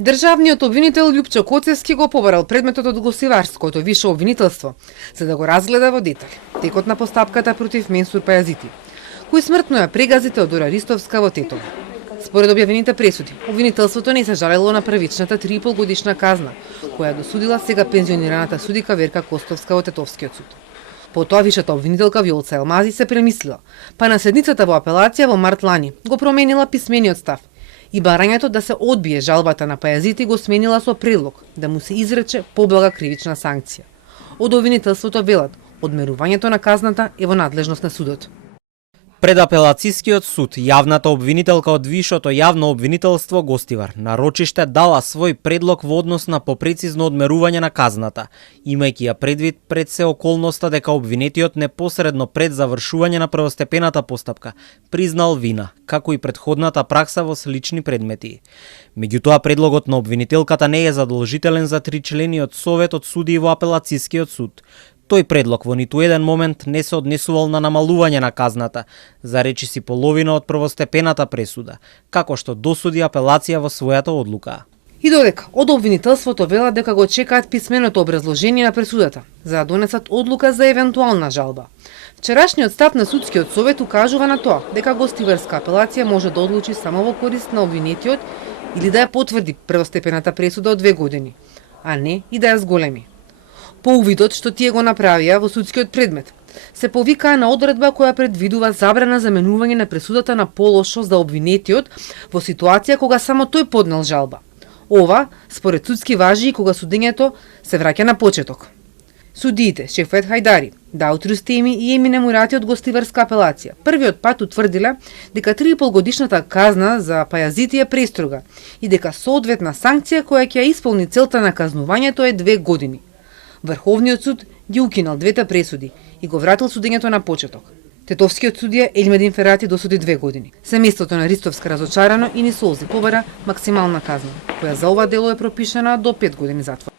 Државниот обвинител Љупчо Коцевски го побарал предметот од Гостиварското више обвинителство, за да го разгледа во детали текот на постапката против Менсур Пајазити, кој смртно ја прегази Теодора Ристовска во Тетово. Според објавените пресуди, обвинителството не се жалело на првичната 3,5 годишна казна, која досудила сега пензионираната судика Верка Костовска во Тетовскиот суд. Потоа вишата обвинителка Вјолца Елмази се премислила, па на седницата во апелација во март лани го променила писмениот став и барањето да се одбие жалбата на Пајазити го сменила со предлог да му се изрече поблага кривична санкција. Од обвинителството велат, одмерувањето на казната е во надлежност на судот. Пред апелацискиот суд, јавната обвинителка од Вишото јавно обвинителство Гостивар на рочиште дала свој предлог во однос на попрецизно одмерување на казната, имајќи ја предвид пред се околноста дека обвинетиот непосредно пред завршување на првостепената постапка признал вина, како и претходната пракса во слични предмети. Меѓутоа, предлогот на обвинителката не е задолжителен за тричлениот совет од судии во апелацискиот суд. Тој предлог во ниту еден момент не се однесувал на намалување на казната, за речиси половина од првостепената пресуда, како што досуди апелација во својата одлука. И додека од обвинителството велат дека го чекаат писменото образложение на пресудата, за да донесат одлука за евентуална жалба. Вчерашниот став на судскиот совет укажува на тоа дека гостиварска апелација може да одлучи само во корист на обвинетиот или да ја потврди првостепената пресуда од 2 години, а не и да ја зголеми. По увидот што тие го направија во судскиот предмет, се повикаа на одредба која предвидува забрана за менување на пресудата на полошо за обвинетиот во ситуација кога само тој поднел жалба. Ова, според судски важи и кога судењето се враќа на почеток. Судиите Шефет Хајдари, Даут Рустеми и Емине Мурати од гостиварска апелација првиот пат утврдиле дека 3,5 годишната казна за Пајазити е престрога и дека соодветна санкција која ќе ја исполни целта на казнувањето е 2 години. Врховниот суд ги укинал двете пресуди и го вратил судењето на почеток. Тетовскиот судија Елмедин Ферати досуди 2 години. Семејството на Ристовска разочарано и ни солзи побара максимална казна, која за ова дело е пропишана до 5 години затвор.